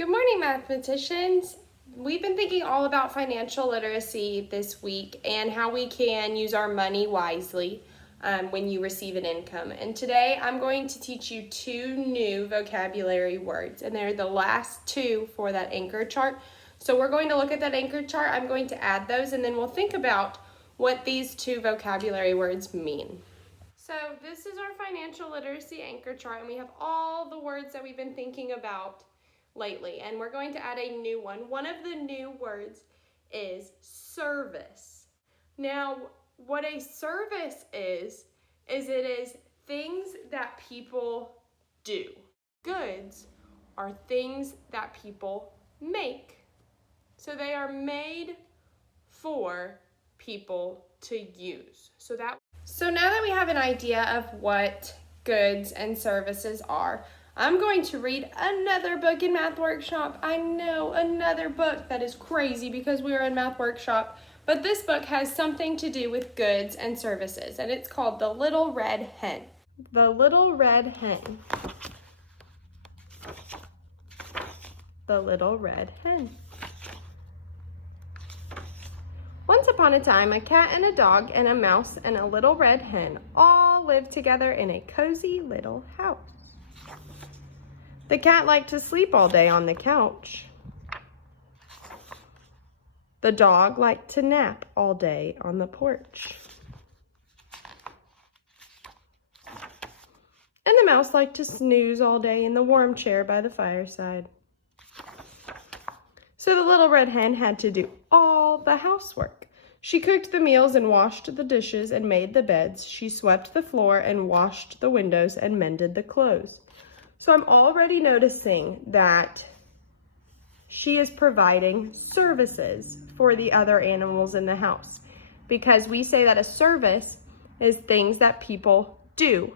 Good morning, mathematicians. We've been thinking all about financial literacy this week and how we can use our money wisely when you receive an income. And today I'm going to teach you two new vocabulary words, and they're the last two for that anchor chart. So we're going to look at that anchor chart. I'm going to add those, and then we'll think about what these two vocabulary words mean. So this is our financial literacy anchor chart, and we have all the words that we've been thinking about lately, and we're going to add a new one. One of the new words is service. Now, what a service is it is things that people do. Goods are things that people make. So they are made for people to use. So now that we have an idea of what goods and services are, I'm going to read another book in Math Workshop. I know, another book that is crazy because we are in Math Workshop, but this book has something to do with goods and services, and it's called The Little Red Hen. The Little Red Hen. The Little Red Hen. Once upon a time, a cat and a dog and a mouse and a little red hen all lived together in a cozy little house. The cat liked to sleep all day on the couch. The dog liked to nap all day on the porch. And the mouse liked to snooze all day in the warm chair by the fireside. So the little red hen had to do all the housework. She cooked the meals and washed the dishes and made the beds. She swept the floor and washed the windows and mended the clothes. So I'm already noticing that she is providing services for the other animals in the house, because we say that a service is things that people do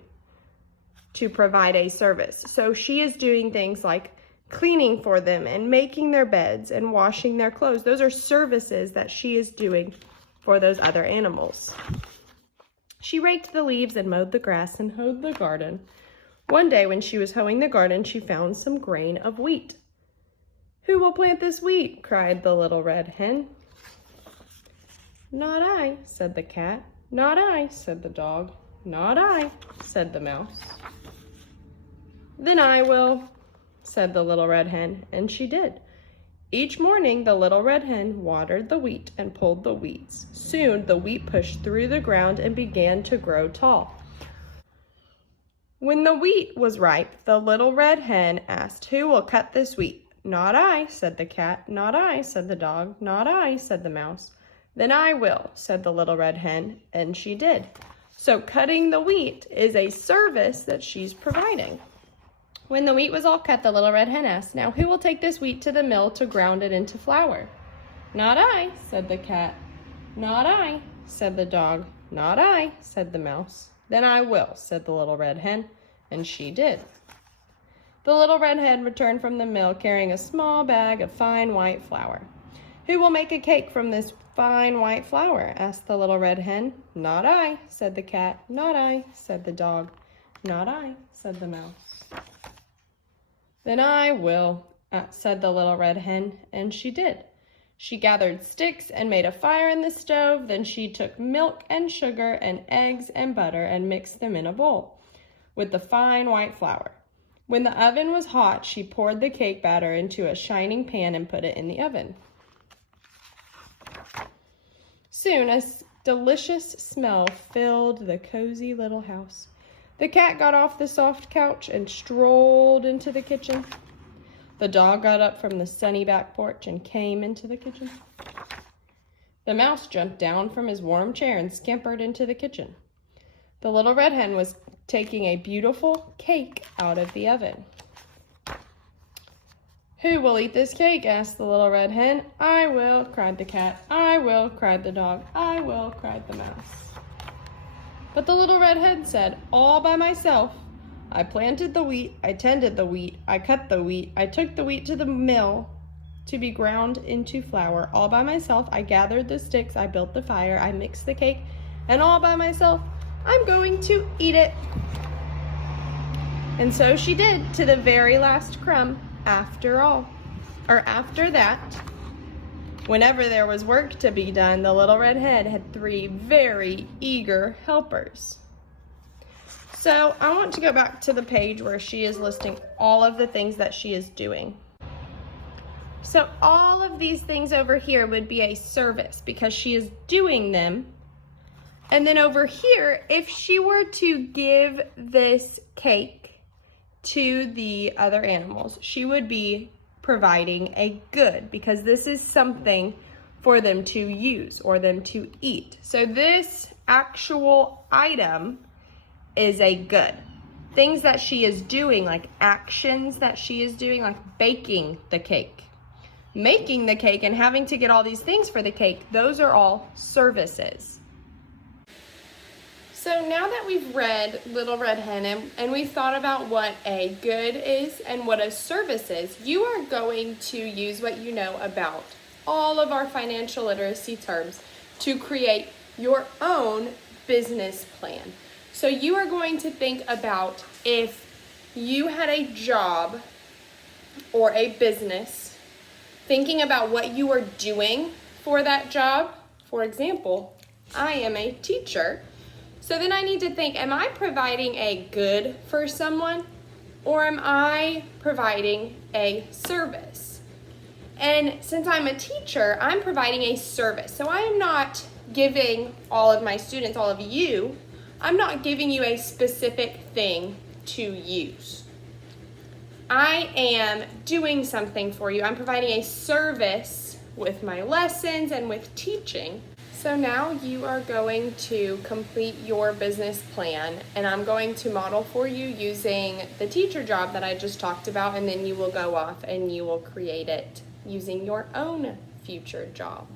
to provide a service. So she is doing things like cleaning for them and making their beds and washing their clothes. Those are services that she is doing for those other animals. She raked the leaves and mowed the grass and hoed the garden. One day when she was hoeing the garden, she found some grain of wheat. "Who will plant this wheat?" cried the little red hen. "Not I," said the cat. "Not I," said the dog. "Not I," said the mouse. "Then I will," said the little red hen, and she did. Each morning, the little red hen watered the wheat and pulled the weeds. Soon, the wheat pushed through the ground and began to grow tall. When the wheat was ripe, the little red hen asked, "Who will cut this wheat?" "Not I," said the cat. "Not I," said the dog. "Not I," said the mouse. "Then I will," said the little red hen, and she did. So cutting the wheat is a service that she's providing. When the wheat was all cut, the little red hen asked, "Now who will take this wheat to the mill to ground it into flour?" "Not I," said the cat. "Not I," said the dog. "Not I," said the mouse. "Then I will," said the little red hen, and she did. The little red hen returned from the mill carrying a small bag of fine white flour. "Who will make a cake from this fine white flour?" asked the little red hen. "Not I," said the cat. "Not I," said the dog. "Not I," said the mouse. "Then I will," said the little red hen, and she did. She gathered sticks and made a fire in the stove. Then she took milk and sugar and eggs and butter and mixed them in a bowl with the fine white flour. When the oven was hot, she poured the cake batter into a shining pan and put it in the oven. Soon a delicious smell filled the cozy little house. The cat got off the soft couch and strolled into the kitchen. The dog got up from the sunny back porch and came into the kitchen. The mouse jumped down from his warm chair and scampered into the kitchen. The little red hen was taking a beautiful cake out of the oven. "Who will eat this cake?" asked the little red hen. "I will," cried the cat. "I will," cried the dog. "I will," cried the mouse. But the little red hen said, "All by myself. I planted the wheat, I tended the wheat, I cut the wheat, I took the wheat to the mill to be ground into flour. All by myself, I gathered the sticks, I built the fire, I mixed the cake, and all by myself, I'm going to eat it." And so she did, to the very last crumb, after all. or after that, whenever there was work to be done, the little red hen had 3 very eager helpers. So I want to go back to the page where she is listing all of the things that she is doing. So all of these things over here would be a service because she is doing them. And then over here, if she were to give this cake to the other animals, she would be providing a good because this is something for them to use or them to eat. So this actual item is a good. Things that she is doing, like actions that she is doing, like baking the cake, making the cake, and having to get all these things for the cake, those are all services. So now that we've read Little Red Hen and we've thought about what a good is and what a service is, you are going to use what you know about all of our financial literacy terms to create your own business plan. So you are going to think about if you had a job or a business, thinking about what you are doing for that job. For example, I am a teacher. So then I need to think, am I providing a good for someone or am I providing a service? And since I'm a teacher, I'm providing a service. So I am not giving all of my students, all of you, I'm not giving you a specific thing to use. I am doing something for you. I'm providing a service with my lessons and with teaching. So now you are going to complete your business plan, and I'm going to model for you using the teacher job that I just talked about, and then you will go off and you will create it using your own future job.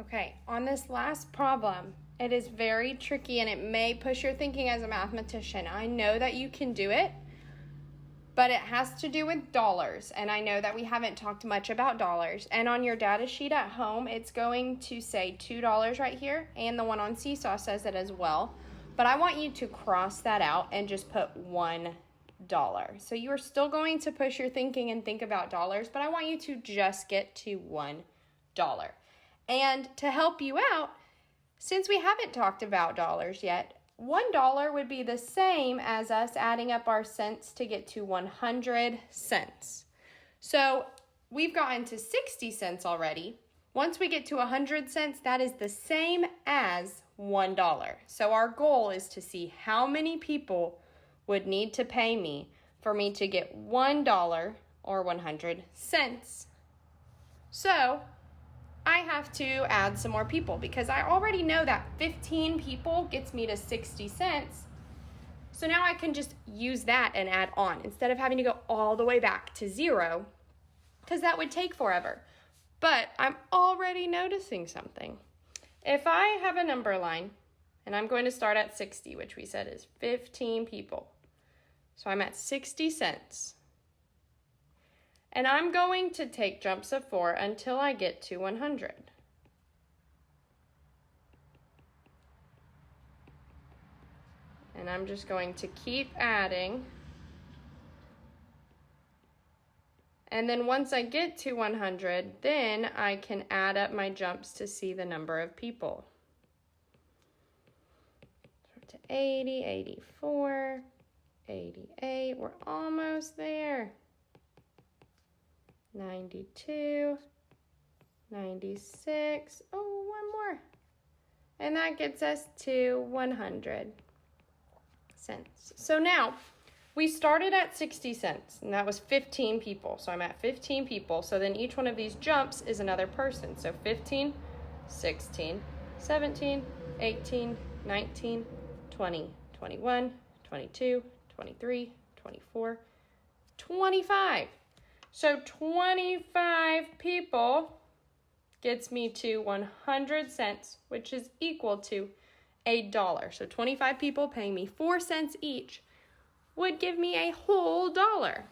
Okay, on this last problem, it is very tricky and it may push your thinking as a mathematician. I know that you can do it, but it has to do with dollars, and I know that we haven't talked much about dollars. And on your data sheet at home, it's going to say $2 right here, and the one on Seesaw says it as well. But I want you to cross that out and just put $1. So you are still going to push your thinking and think about dollars, but I want you to just get to $1. And to help you out, since we haven't talked about dollars yet, $1 would be the same as us adding up our cents to get to 100 cents. So we've gotten to 60 cents already. Once we get to 100 cents, that is the same as $1. So our goal is to see how many people would need to pay me for me to get $1 or 100 cents. So I have to add some more people because I already know that 15 people gets me to 60 cents. So now I can just use that and add on instead of having to go all the way back to 0 because that would take forever. But I'm already noticing something. If I have a number line and I'm going to start at 60, which we said is 15 people. So I'm at 60 cents. And I'm going to take jumps of 4 until I get to 100. And I'm just going to keep adding. And then once I get to 100, then I can add up my jumps to see the number of people. So to 80, 84, 88, we're almost there. 92, 96, oh, one more. And that gets us to 100 cents. So now, we started at 60 cents, and that was 15 people. So I'm at 15 people. So then each one of these jumps is another person. So 15, 16, 17, 18, 19, 20, 21, 22, 23, 24, 25. So 25 people gets me to 100 cents, which is equal to $1. So 25 people paying me 4 cents each would give me a whole dollar.